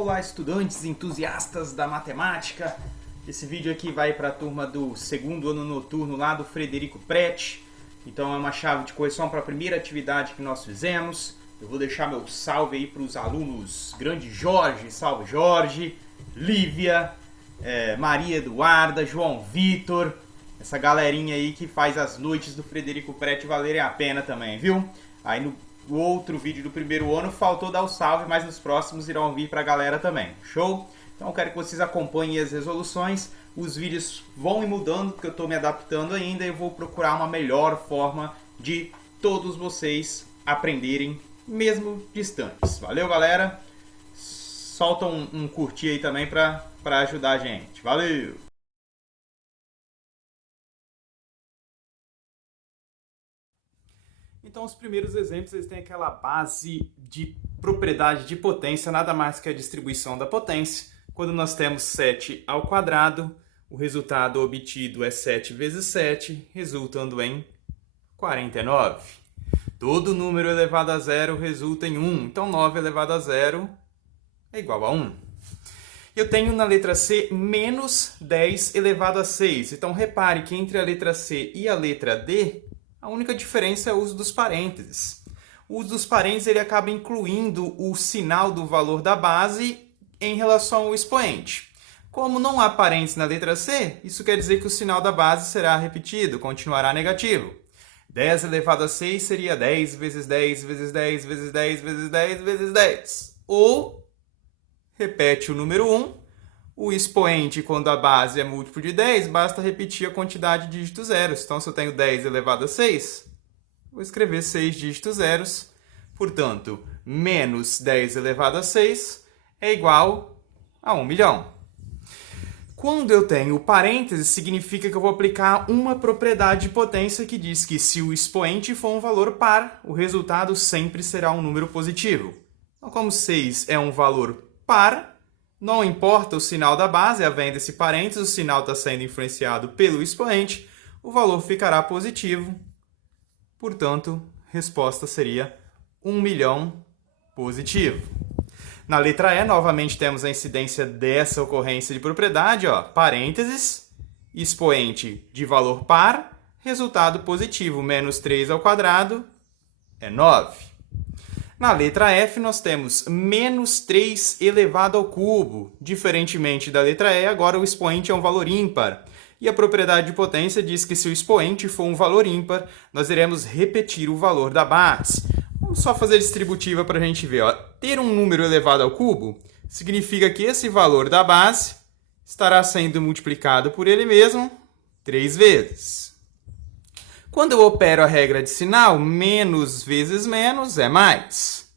Olá, estudantes entusiastas da matemática. Esse vídeo aqui vai para a turma do segundo ano noturno lá do Frederico Preti. Então é uma chave de correção para a primeira atividade que nós fizemos. Eu vou deixar meu salve aí para os alunos Grande Jorge, salve Jorge, Lívia, Maria Eduarda, João Vitor, essa galerinha aí que faz as noites do Frederico Preti valerem a pena também, viu? Aí no outro vídeo do primeiro ano faltou dar o salve, mas nos próximos irão vir para a galera também, show? Então eu quero que vocês acompanhem as resoluções, os vídeos vão ir mudando porque eu estou me adaptando ainda e eu vou procurar uma melhor forma de todos vocês aprenderem mesmo distantes. Valeu, galera? Solta um curtir aí também para ajudar a gente. Valeu! Então, os primeiros exemplos eles têm aquela base de propriedade de potência, nada mais que a distribuição da potência. Quando nós temos 7 ao quadrado, o resultado obtido é 7 vezes 7, resultando em 49. Todo número elevado a zero resulta em 1, então 9 elevado a zero é igual a 1. Eu tenho na letra C menos 10 elevado a 6, então repare que entre a letra C e a letra D, a única diferença é o uso dos parênteses. O uso dos parênteses ele acaba incluindo o sinal do valor da base em relação ao expoente. Como não há parênteses na letra C, isso quer dizer que o sinal da base será repetido, continuará negativo. 10 elevado a 6 seria 10 vezes 10 vezes 10 vezes 10 vezes 10 vezes 10. Ou, repete o número 1, o expoente, quando a base é múltiplo de 10, basta repetir a quantidade de dígitos zeros. Então, se eu tenho 10 elevado a 6, vou escrever 6 dígitos zeros. Portanto, menos 10 elevado a 6 é igual a 1 milhão. Quando eu tenho parênteses, significa que eu vou aplicar uma propriedade de potência que diz que se o expoente for um valor par, o resultado sempre será um número positivo. Então, como 6 é um valor par, não importa o sinal da base, havendo esse parênteses, o sinal está sendo influenciado pelo expoente, o valor ficará positivo. Portanto, a resposta seria 1 milhão positivo. Na letra E, novamente temos a incidência dessa ocorrência de propriedade, parênteses, expoente de valor par, resultado positivo, menos 3 ao quadrado é 9. Na letra F, nós temos menos 3 elevado ao cubo. Diferentemente da letra E, agora o expoente é um valor ímpar. E a propriedade de potência diz que se o expoente for um valor ímpar, nós iremos repetir o valor da base. Vamos só fazer distributiva para a gente ver. Ter um número elevado ao cubo significa que esse valor da base estará sendo multiplicado por ele mesmo 3 vezes. Quando eu opero a regra de sinal, menos vezes menos é mais.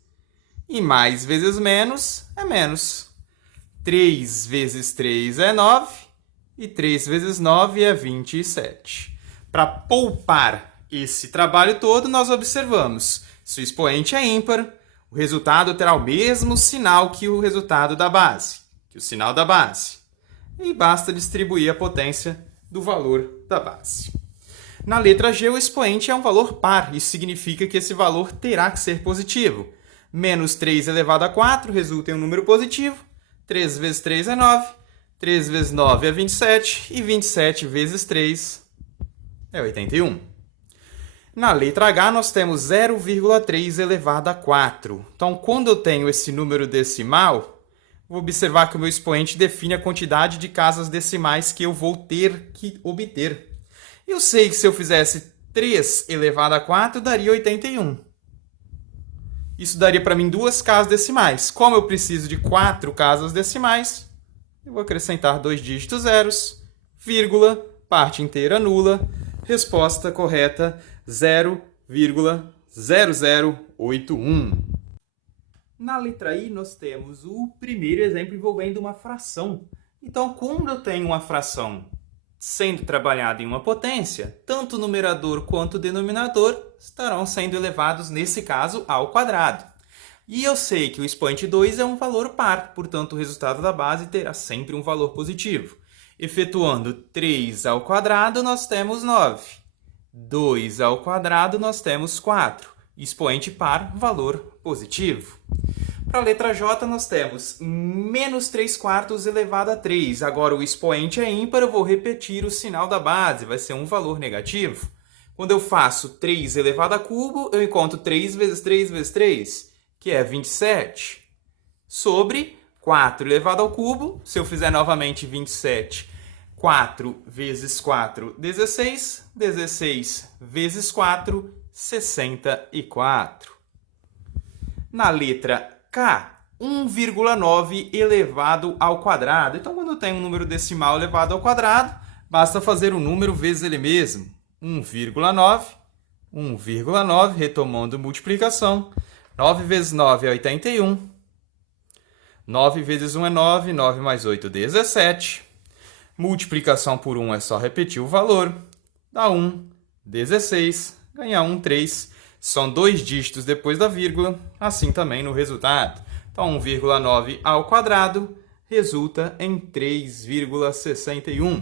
E mais vezes menos é menos. 3 vezes 3 é 9. E 3 vezes 9 é 27. Para poupar esse trabalho todo, nós observamos. Se o expoente é ímpar, o resultado terá o mesmo sinal que o resultado da base, que o sinal da base. E basta distribuir a potência do valor da base. Na letra G, o expoente é um valor par. Isso significa que esse valor terá que ser positivo. Menos 3 elevado a 4 resulta em um número positivo. 3 vezes 3 é 9. 3 vezes 9 é 27. E 27 vezes 3 é 81. Na letra H, nós temos 0,3 elevado a 4. Então, quando eu tenho esse número decimal, vou observar que o meu expoente define a quantidade de casas decimais que eu vou ter que obter. Eu sei que se eu fizesse 3 elevado a 4, daria 81. Isso daria para mim 2 casas decimais. Como eu preciso de 4 casas decimais, eu vou acrescentar 2 dígitos zeros, vírgula, parte inteira nula, resposta correta 0,0081. Na letra I, nós temos o primeiro exemplo envolvendo uma fração. Então, quando eu tenho uma fração sendo trabalhada em uma potência, tanto o numerador quanto o denominador estarão sendo elevados, nesse caso, ao quadrado. E eu sei que o expoente 2 é um valor par, portanto, o resultado da base terá sempre um valor positivo. Efetuando 3 ao quadrado, nós temos 9. 2 ao quadrado, nós temos 4. Expoente par, valor positivo. Para a letra J, nós temos menos 3 quartos elevado a 3. Agora, o expoente é ímpar, eu vou repetir o sinal da base, vai ser um valor negativo. Quando eu faço 3 elevado a cubo, eu encontro 3 vezes 3 vezes 3, que é 27, sobre 4 elevado ao cubo. Se eu fizer novamente 27, 4 vezes 4, 16, 16 vezes 4, 64. Na letra K, 1,9 elevado ao quadrado. Então, quando eu tenho um número decimal elevado ao quadrado, basta fazer o número vezes ele mesmo. 1,9, 1,9, retomando multiplicação. 9 vezes 9 é 81. 9 vezes 1 é 9, 9 mais 8, 17. Multiplicação por 1 é só repetir o valor. Dá 1, 16, ganha 1, 3. São 2 dígitos depois da vírgula, assim também no resultado. Então, 1,9 ao quadrado resulta em 3,61.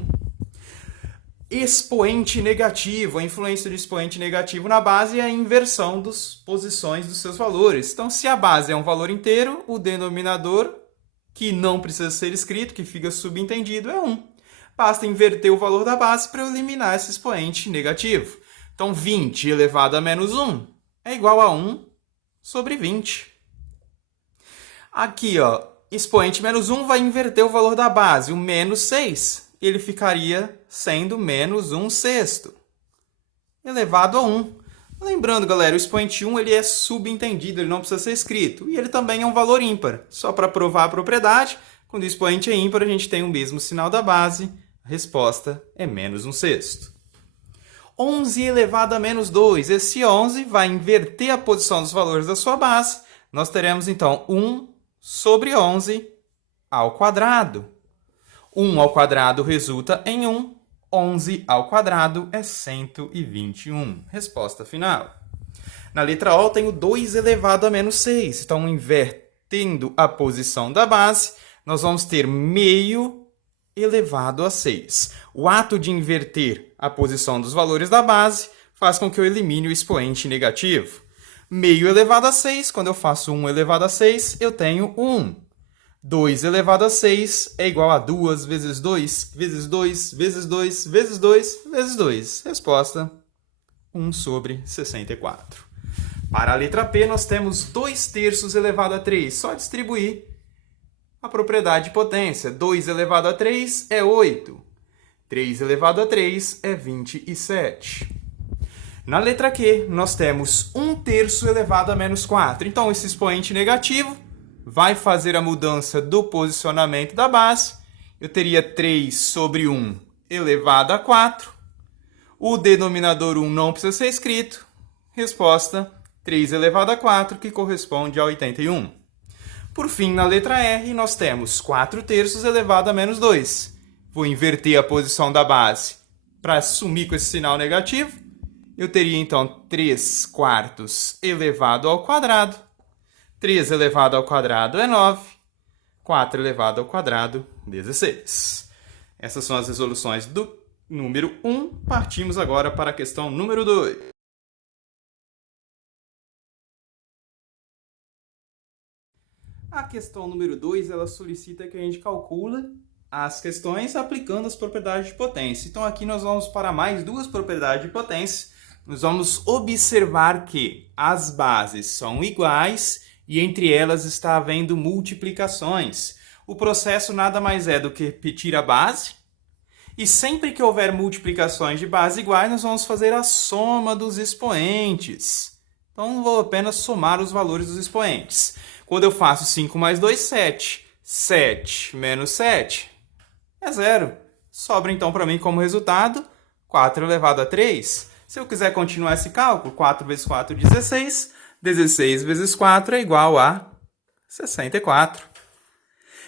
Expoente negativo. A influência do expoente negativo na base é a inversão das posições dos seus valores. Então, se a base é um valor inteiro, o denominador, que não precisa ser escrito, que fica subentendido, é 1. Basta inverter o valor da base para eu eliminar esse expoente negativo. Então, 20 elevado a menos 1 é igual a 1 sobre 20. Aqui, ó, expoente menos 1 vai inverter o valor da base, o menos 6. Ele ficaria sendo menos 1 sexto, elevado a 1. Lembrando, galera, o expoente 1 ele é subentendido, ele não precisa ser escrito. E ele também é um valor ímpar. Só para provar a propriedade, quando o expoente é ímpar, a gente tem o mesmo sinal da base. A resposta é menos 1 sexto. 11 elevado a menos 2. Esse 11 vai inverter a posição dos valores da sua base. Nós teremos, então, 1 sobre 11 ao quadrado. 1 ao quadrado resulta em 1. 11 ao quadrado é 121. Resposta final. Na letra O, tenho 2 elevado a menos 6. Então, invertendo a posição da base, nós vamos ter meio elevado a 6. O ato de inverter a posição dos valores da base faz com que eu elimine o expoente negativo. Meio elevado a 6, quando eu faço 1 elevado a 6, eu tenho 1. 2 elevado a 6 é igual a 2 vezes 2, vezes 2, vezes 2, vezes 2, vezes 2. Resposta, 1 sobre 64. Para a letra P, nós temos 2 terços elevado a 3. Só distribuir a propriedade de potência. 2 elevado a 3 é 8. 3 elevado a 3 é 27. Na letra Q, nós temos 1 terço elevado a menos 4. Então, esse expoente negativo vai fazer a mudança do posicionamento da base. Eu teria 3 sobre 1 elevado a 4. O denominador 1 não precisa ser escrito. Resposta, 3 elevado a 4, que corresponde a 81. Por fim, na letra R, nós temos 4 terços elevado a menos 2. Vou inverter a posição da base para sumir com esse sinal negativo. Eu teria, então, 3 quartos elevado ao quadrado. 3 elevado ao quadrado é 9. 4 elevado ao quadrado, 16. Essas são as resoluções do número 1. Partimos agora para a questão número 2. A questão número 2, ela solicita que a gente calcule as questões aplicando as propriedades de potência. Então, aqui nós vamos para mais 2 propriedades de potência. Nós vamos observar que as bases são iguais e entre elas está havendo multiplicações. O processo nada mais é do que repetir a base. E sempre que houver multiplicações de base iguais, nós vamos fazer a soma dos expoentes. Então, vou apenas somar os valores dos expoentes. Quando eu faço 5 mais 2, 7. 7 menos 7 é 0. Sobra, então, para mim, como resultado, 4 elevado a 3. Se eu quiser continuar esse cálculo, 4 vezes 4, 16. 16 vezes 4 é igual a 64.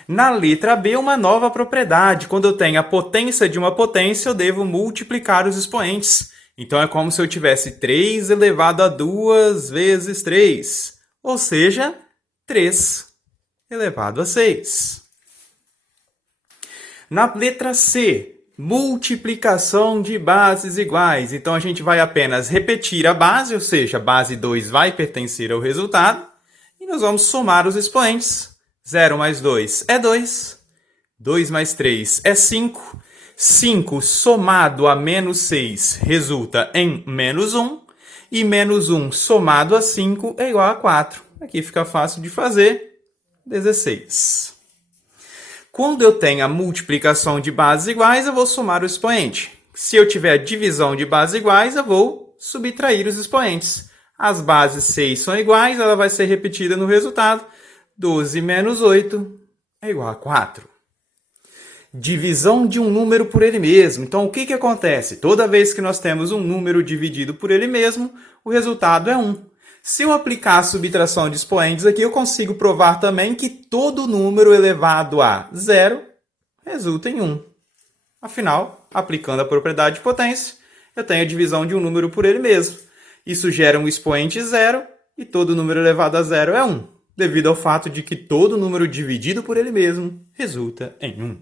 Na letra B, uma nova propriedade. Quando eu tenho a potência de uma potência, eu devo multiplicar os expoentes. Então, é como se eu tivesse 3 elevado a 2 vezes 3. Ou seja, 3 elevado a 6. Na letra C, multiplicação de bases iguais. Então, a gente vai apenas repetir a base, ou seja, a base 2 vai pertencer ao resultado. E nós vamos somar os expoentes. 0 mais 2 é 2. 2 mais 3 é 5. 5 somado a menos 6 resulta em menos 1. E menos 1 somado a 5 é igual a 4. Aqui fica fácil de fazer. 16. Quando eu tenho a multiplicação de bases iguais, eu vou somar o expoente. Se eu tiver a divisão de bases iguais, eu vou subtrair os expoentes. As bases 6 são iguais, ela vai ser repetida no resultado. 12 menos 8 é igual a 4. Divisão de um número por ele mesmo. Então, o que acontece? Toda vez que nós temos um número dividido por ele mesmo, o resultado é 1. Se eu aplicar a subtração de expoentes aqui, eu consigo provar também que todo número elevado a 0 resulta em 1. Afinal, aplicando a propriedade de potência, eu tenho a divisão de um número por ele mesmo. Isso gera um expoente 0 e todo número elevado a 0 é 1, devido ao fato de que todo número dividido por ele mesmo resulta em 1.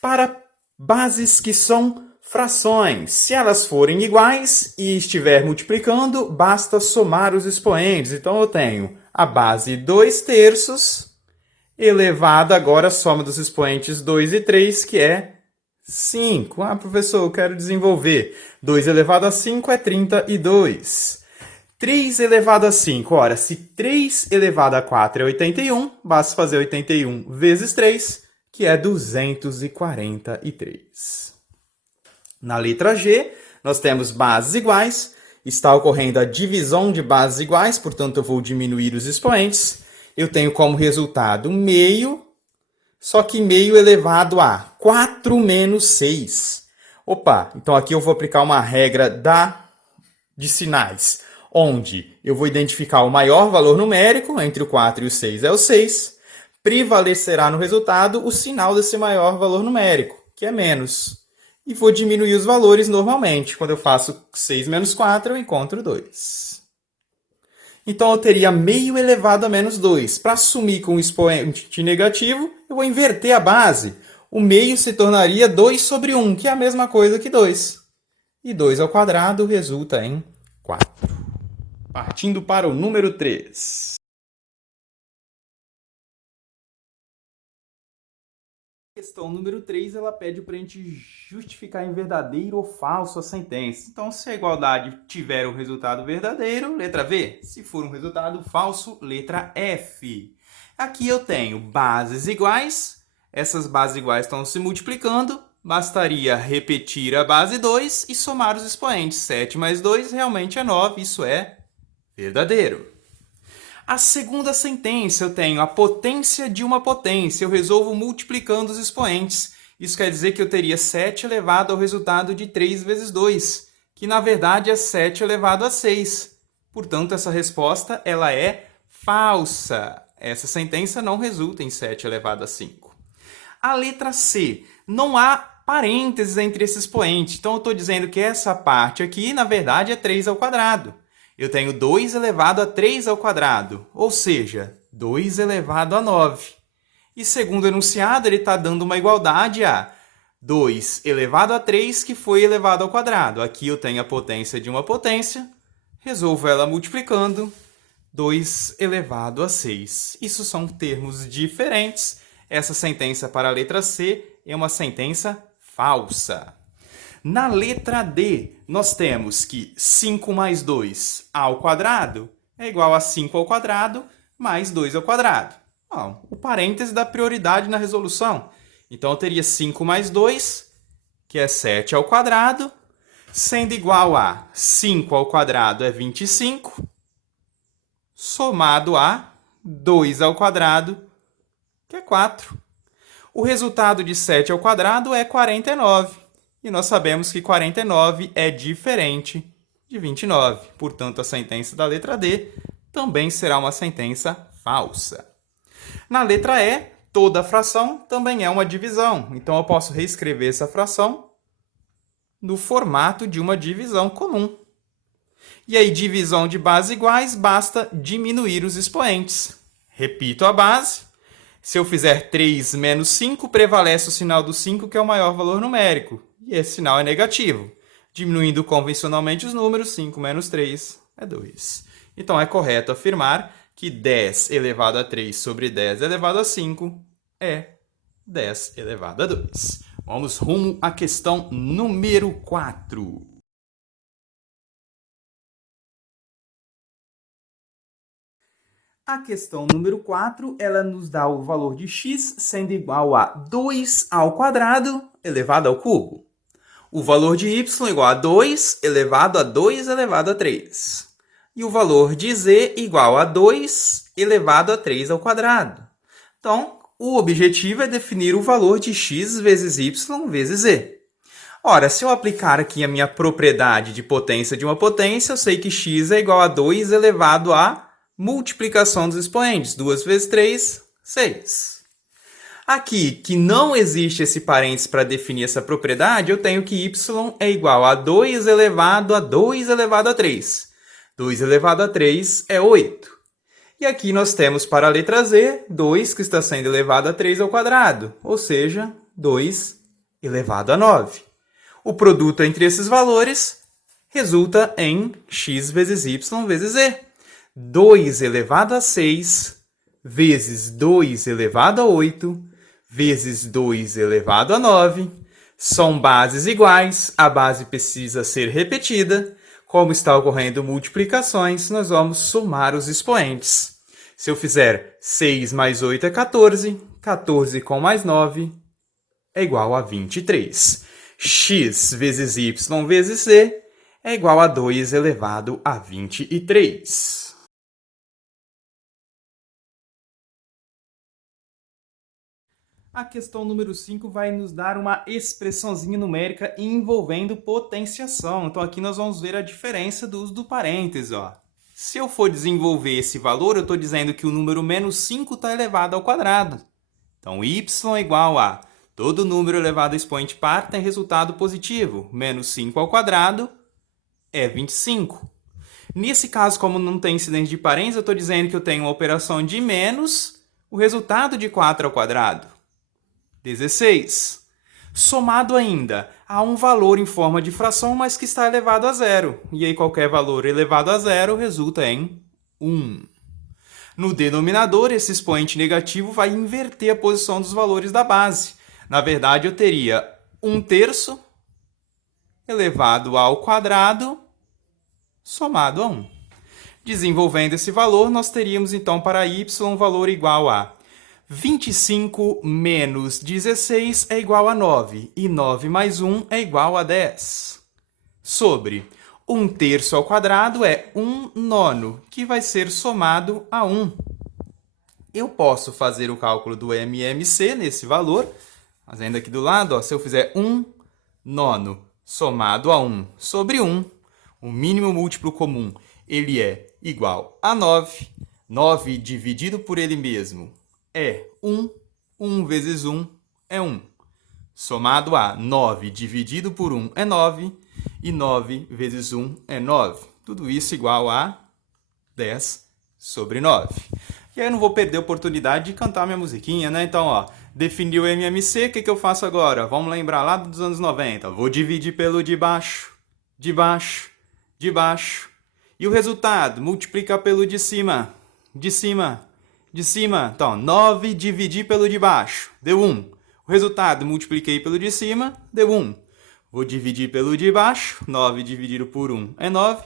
Para bases que são frações, se elas forem iguais e estiver multiplicando, basta somar os expoentes. Então, eu tenho a base 2/3 elevado agora a soma dos expoentes 2 e 3, que é 5. Ah, professor, eu quero desenvolver. 2 elevado a 5 é 32. 3 elevado a 5. Ora, se 3 elevado a 4 é 81, basta fazer 81 vezes 3, que é 243. Na letra G, nós temos bases iguais. Está ocorrendo a divisão de bases iguais, portanto, eu vou diminuir os expoentes. Eu tenho como resultado meio, só que meio elevado a 4 menos 6. Opa, então aqui eu vou aplicar uma regra de sinais, onde eu vou identificar o maior valor numérico, entre o 4 e o 6 é o 6. Prevalecerá no resultado o sinal desse maior valor numérico, que é menos. E vou diminuir os valores normalmente. Quando eu faço 6 menos 4, eu encontro 2. Então, eu teria meio elevado a menos 2. Para assumir com o expoente negativo, eu vou inverter a base. O meio se tornaria 2 sobre 1, que é a mesma coisa que 2. E 2 ao quadrado resulta em 4. Partindo para o número 3. Questão número 3, ela pede para a gente justificar em verdadeiro ou falso a sentença. Então, se a igualdade tiver um resultado verdadeiro, letra V. Se for um resultado falso, letra F. Aqui eu tenho bases iguais. Essas bases iguais estão se multiplicando. Bastaria repetir a base 2 e somar os expoentes. 7 mais 2 realmente é 9. Isso é verdadeiro. A segunda sentença, eu tenho a potência de uma potência. Eu resolvo multiplicando os expoentes. Isso quer dizer que eu teria 7 elevado ao resultado de 3 vezes 2, que na verdade é 7 elevado a 6. Portanto, essa resposta ela é falsa. Essa sentença não resulta em 7 elevado a 5. A letra C, não há parênteses entre esses expoentes. Então, eu estou dizendo que essa parte aqui, na verdade, é 3 ao quadrado. Eu tenho 2 elevado a 3 ao quadrado, ou seja, 2 elevado a 9. E segundo o enunciado, ele está dando uma igualdade a 2 elevado a 3, que foi elevado ao quadrado. Aqui eu tenho a potência de uma potência, resolvo ela multiplicando, 2 elevado a 6. Isso são termos diferentes. Essa sentença para a letra C é uma sentença falsa. Na letra D, nós temos que 5 mais 2 ao quadrado é igual a 5 ao quadrado mais 2 ao quadrado. Bom, o parêntese dá prioridade na resolução. Então, eu teria 5 mais 2, que é 7 ao quadrado, sendo igual a 5 ao quadrado é 25, somado a 2 ao quadrado, que é 4. O resultado de 7 ao quadrado é 49. E nós sabemos que 49 é diferente de 29. Portanto, a sentença da letra D também será uma sentença falsa. Na letra E, toda fração também é uma divisão. Então, eu posso reescrever essa fração no formato de uma divisão comum. E aí, divisão de bases iguais, basta diminuir os expoentes. Repito a base. Se eu fizer 3 menos 5, prevalece o sinal do 5, que é o maior valor numérico. E esse sinal é negativo. Diminuindo convencionalmente os números, 5 menos 3 é 2. Então, é correto afirmar que 10 elevado a 3 sobre 10 elevado a 5 é 10 elevado a 2. Vamos rumo à questão número 4. A questão número 4, ela nos dá o valor de x sendo igual a 2 ao quadrado elevado ao cubo. O valor de y igual a 2 elevado a 2 elevado a 3. E o valor de z igual a 2 elevado a 3 ao quadrado. Então, o objetivo é definir o valor de x vezes y vezes z. Ora, se eu aplicar aqui a minha propriedade de potência de uma potência, eu sei que x é igual a 2 elevado a multiplicação dos expoentes. 2 vezes 3, 6. Aqui, que não existe esse parênteses para definir essa propriedade, eu tenho que y é igual a 2 elevado a 2 elevado a 3. 2 elevado a 3 é 8. E aqui nós temos para a letra z, 2 que está sendo elevado a 3 ao quadrado, ou seja, 2 elevado a 9. O produto entre esses valores resulta em x vezes y vezes z. 2 elevado a 6 vezes 2 elevado a 8 vezes 2 elevado a 9 são bases iguais, a base precisa ser repetida. Como está ocorrendo multiplicações, nós vamos somar os expoentes. Se eu fizer 6 mais 8 é 14, 14 com mais 9 é igual a 23. X vezes y vezes z é igual a 2 elevado a 23. A questão número 5 vai nos dar uma expressãozinha numérica envolvendo potenciação. Então, aqui nós vamos ver a diferença do uso do parênteses. Ó. Se eu for desenvolver esse valor, eu estou dizendo que o número menos 5 está elevado ao quadrado. Então, y é igual a todo número elevado a expoente par tem resultado positivo. Menos 5 ao quadrado é 25. Nesse caso, como não tem incidência de parênteses, eu estou dizendo que eu tenho uma operação de menos o resultado de 4 ao quadrado. 16. Somado ainda a um valor em forma de fração, mas que está elevado a zero. E aí qualquer valor elevado a zero resulta em 1. No denominador, esse expoente negativo vai inverter a posição dos valores da base. Na verdade, eu teria 1/3 elevado ao quadrado somado a 1. Desenvolvendo esse valor, nós teríamos então para y um valor igual a 25 menos 16 é igual a 9, e 9 mais 1 é igual a 10. Sobre 1/3 ao quadrado é 1/9, que vai ser somado a 1. Eu posso fazer o cálculo do MMC nesse valor, fazendo aqui do lado, ó, se eu fizer 1/9 somado a 1 sobre 1, o mínimo múltiplo comum, ele é igual a 9. 9 dividido por ele mesmo é 1. 1 vezes 1 é 1. Somado a 9 dividido por 1 é 9. E 9 vezes 1 é 9. Tudo isso igual a 10 sobre 9. E aí eu não vou perder a oportunidade de cantar minha musiquinha, né? Então, ó, defini o MMC, o que eu faço agora? Vamos lembrar lá dos anos 90. Vou dividir pelo de baixo, de baixo, de baixo. E o resultado? Multiplicar pelo de cima, de cima, de cima. Então, 9 dividir pelo de baixo, deu 1. O resultado, multipliquei pelo de cima, deu 1. Vou dividir pelo de baixo, 9 dividido por 1 é 9.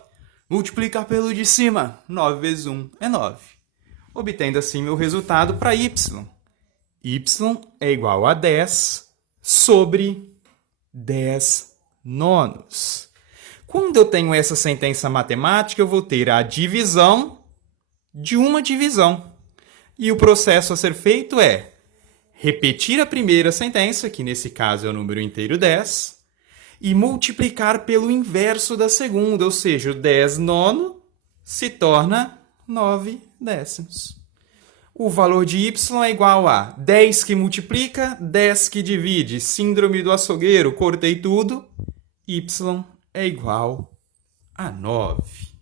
Multiplicar pelo de cima, 9 vezes 1 é 9. Obtendo assim meu resultado para y. Y é igual a 10 sobre 10 nonos. Quando eu tenho essa sentença matemática, eu vou ter a divisão de uma divisão. E o processo a ser feito é repetir a primeira sentença, que nesse caso é o número inteiro 10, e multiplicar pelo inverso da segunda, ou seja, o 10 nono se torna 9 décimos. O valor de y é igual a 10 que multiplica, 10 que divide. Síndrome do açougueiro, cortei tudo. Y é igual a 9.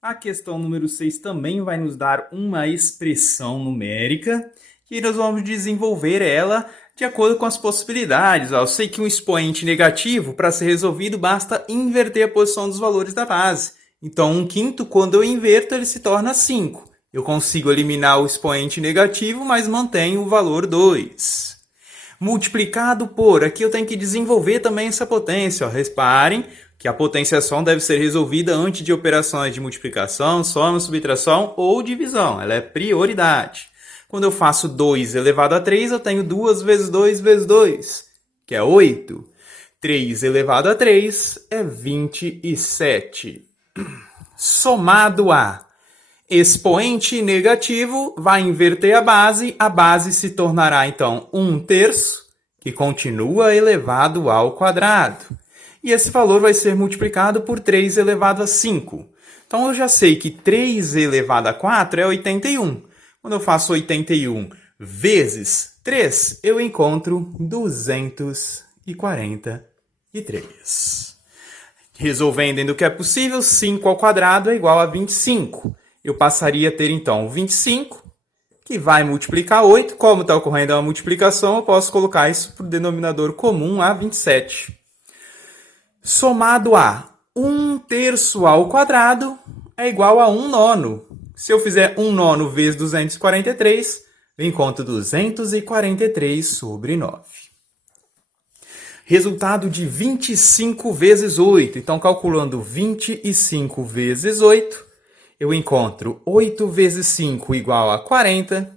A questão número 6 também vai nos dar uma expressão numérica e nós vamos desenvolver ela De acordo com as possibilidades, eu sei que um expoente negativo, para ser resolvido, basta inverter a posição dos valores da base. Então, 1/5, quando eu inverto, ele se torna 5. Eu consigo eliminar o expoente negativo, mas mantenho o valor 2. Multiplicado por, aqui eu tenho que desenvolver também essa potência. Reparem que a potenciação deve ser resolvida antes de operações de multiplicação, soma, subtração ou divisão. Ela é prioridade. Quando eu faço 2 elevado a 3, eu tenho 2 vezes 2 vezes 2, que é 8. 3 elevado a 3 é 27. Somado a expoente negativo, vai inverter a base se tornará, então, 1/3, que continua elevado ao quadrado. E esse valor vai ser multiplicado por 3 elevado a 5. Então, eu já sei que 3 elevado a 4 é 81. Quando eu faço 81 vezes 3, eu encontro 243. Resolvendo ainda o que é possível, 5 ao quadrado é igual a 25. Eu passaria a ter, então, 25, que vai multiplicar 8. Como está ocorrendo uma multiplicação, eu posso colocar isso para o denominador comum a 27. Somado a 1/3 ao quadrado é igual a 1/9. Se eu fizer 1/9 vezes 243, eu encontro 243 sobre 9. Resultado de 25 vezes 8. Então, calculando 25 vezes 8, eu encontro 8 vezes 5 igual a 40.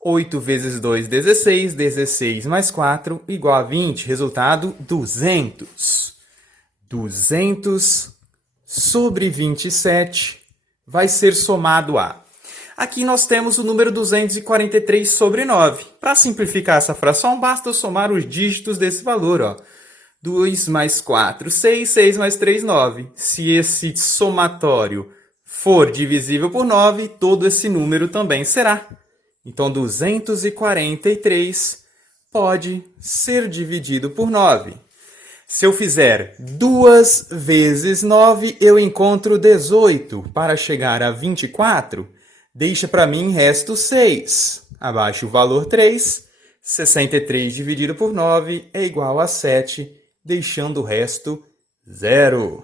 8 vezes 2, 16. 16 mais 4 igual a 20. Resultado, 200. 200 sobre 27 vai ser somado a... Aqui nós temos o número 243 sobre 9. Para simplificar essa fração, basta eu somar os dígitos desse valor. Ó. 2 mais 4, 6. 6 mais 3, 9. Se esse somatório for divisível por 9, todo esse número também será. Então, 243 pode ser dividido por 9. Se eu fizer 2 vezes 9, eu encontro 18. Para chegar a 24, deixa para mim resto 6. Abaixo o valor 3. 63 dividido por 9 é igual a 7, deixando o resto 0.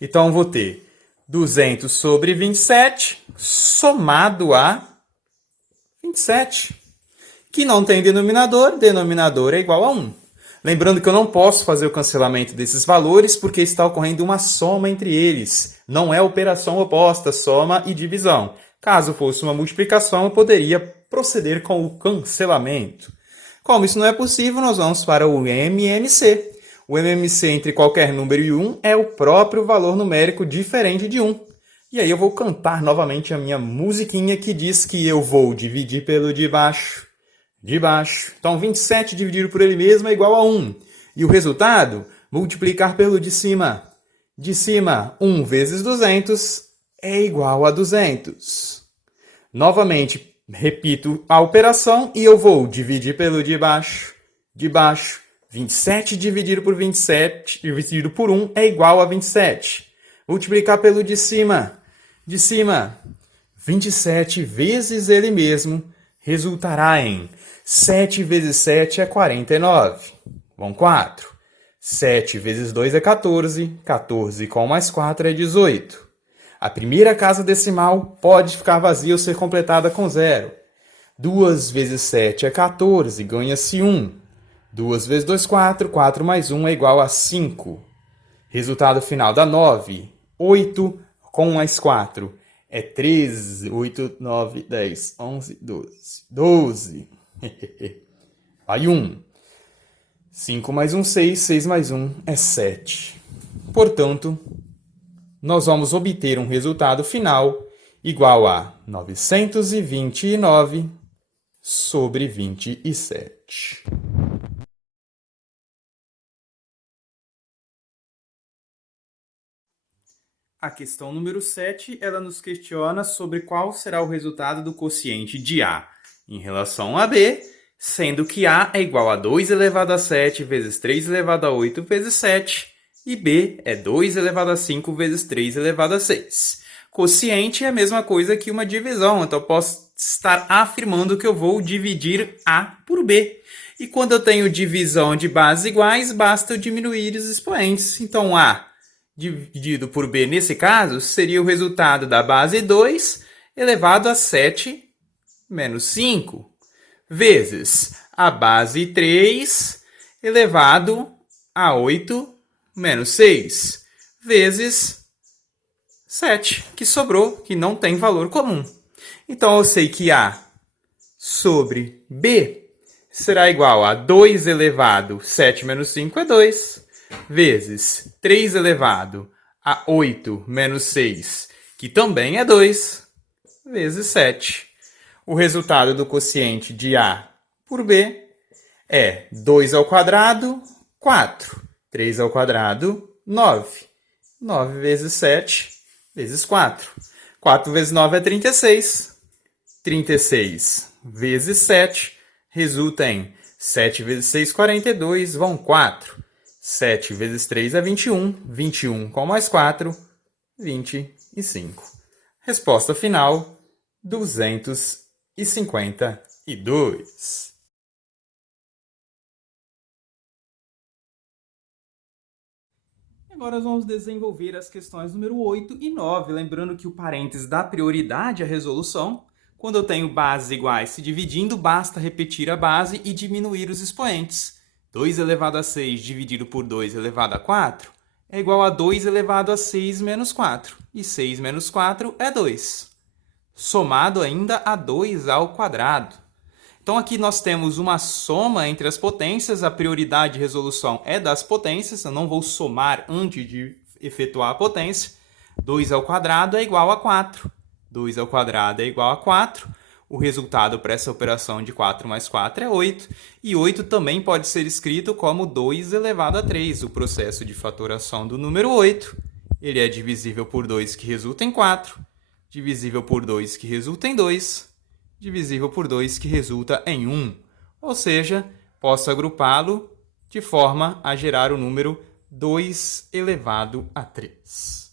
Então, vou ter 200 sobre 27 somado a 27, que não tem denominador. Denominador é igual a 1. Lembrando que eu não posso fazer o cancelamento desses valores porque está ocorrendo uma soma entre eles. Não é operação oposta, soma e divisão. Caso fosse uma multiplicação, eu poderia proceder com o cancelamento. Como isso não é possível, nós vamos para o MMC. O MMC entre qualquer número e 1 é o próprio valor numérico diferente de 1. E aí eu vou cantar novamente a minha musiquinha que diz que eu vou dividir pelo de baixo. Então, 27 dividido por ele mesmo é igual a 1. E o resultado? Multiplicar pelo de cima. De cima, 1 vezes 200 é igual a 200. Novamente, repito a operação e eu vou dividir pelo de baixo. 27 dividido por 27 dividido por 1 é igual a 27. Multiplicar pelo de cima. De cima, 27 vezes ele mesmo resultará em 7 vezes 7 é 49. Vão 4. 7 vezes 2 é 14. 14 com mais 4 é 18. A primeira casa decimal pode ficar vazia ou ser completada com 0. 2 vezes 7 é 14. Ganha-se 1. 2 vezes 2, 4. 4 mais 1 é igual a 5. Resultado final dá 9. 8 com mais 4 é 13. 8, 9, 10, 11, 12. 12. Vai 1. 5 mais 1, 6. 6 mais 1 é 7. Portanto, nós vamos obter um resultado final igual a 929 sobre 27. A questão número 7, ela nos questiona sobre qual será o resultado do quociente de A em relação a B, sendo que A é igual a 2 elevado a 7 vezes 3 elevado a 8 vezes 7, e B é 2 elevado a 5 vezes 3 elevado a 6. Quociente é a mesma coisa que uma divisão, então eu posso estar afirmando que eu vou dividir A por B. E quando eu tenho divisão de bases iguais, basta eu diminuir os expoentes. Então, A dividido por B, nesse caso, seria o resultado da base 2 elevado a 7 menos 5, vezes a base 3 elevado a 8 menos 6, vezes 7, que sobrou, que não tem valor comum. Então, eu sei que A sobre B será igual a 2 elevado a 7 menos 5 é 2, vezes 3 elevado a 8 menos 6, que também é 2, vezes 7. O resultado do quociente de A por B é 2 ao quadrado, 4. 3 ao quadrado, 9. 9 vezes 7, vezes 4. 4 vezes 9 é 36. 36 vezes 7 resulta em 7 vezes 6, 42, vão 4. 7 vezes 3 é 21. 21 com mais 4, 25. Resposta final, 252. Agora nós vamos desenvolver as questões número 8 e 9, lembrando que o parênteses dá prioridade à resolução. Quando eu tenho bases iguais se dividindo, basta repetir a base e diminuir os expoentes. 2 elevado a 6 dividido por 2 elevado a 4 é igual a 2 elevado a 6 menos 4. E 6 menos 4 é 2. Somado ainda a 2 ao quadrado. Então aqui nós temos uma soma entre as potências, a prioridade de resolução é das potências, eu não vou somar antes de efetuar a potência. 2 ao quadrado é igual a 4. 2 ao quadrado é igual a 4. O resultado para essa operação de 4 mais 4 é 8. E 8 também pode ser escrito como 2 elevado a 3, o processo de fatoração do número 8. Ele é divisível por 2, que resulta em 4. Divisível por 2, que resulta em 2. Divisível por 2, que resulta em 1. Ou seja, posso agrupá-lo de forma a gerar o número 2 elevado a 3.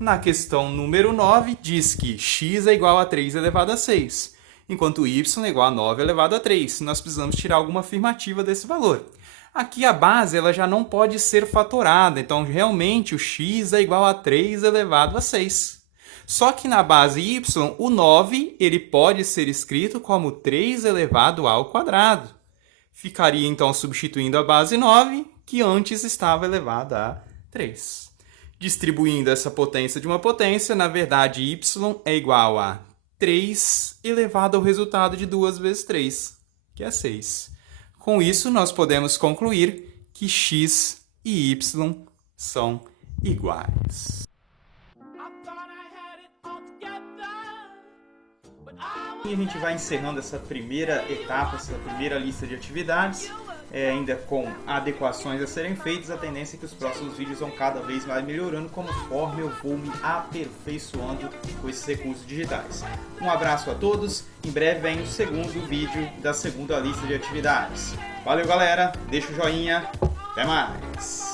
Na questão número 9, diz que x é igual a 3 elevado a 6, enquanto y é igual a 9 elevado a 3. Nós precisamos tirar alguma afirmativa desse valor. Aqui a base ela já não pode ser fatorada, então realmente o x é igual a 3 elevado a 6. Só que na base y, o 9 ele pode ser escrito como 3 elevado ao quadrado. Ficaria então substituindo a base 9, que antes estava elevada a 3. Distribuindo essa potência de uma potência, na verdade y é igual a 3 elevado ao resultado de 2 vezes 3, que é 6. Com isso, nós podemos concluir que x e y são iguais. E a gente vai encerrando essa primeira etapa, essa primeira lista de atividades, ainda com adequações a serem feitas. A tendência é que os próximos vídeos vão cada vez mais melhorando conforme eu vou me aperfeiçoando com esses recursos digitais. Um abraço a todos, em breve vem o segundo vídeo da segunda lista de atividades. Valeu galera, deixa o joinha, até mais!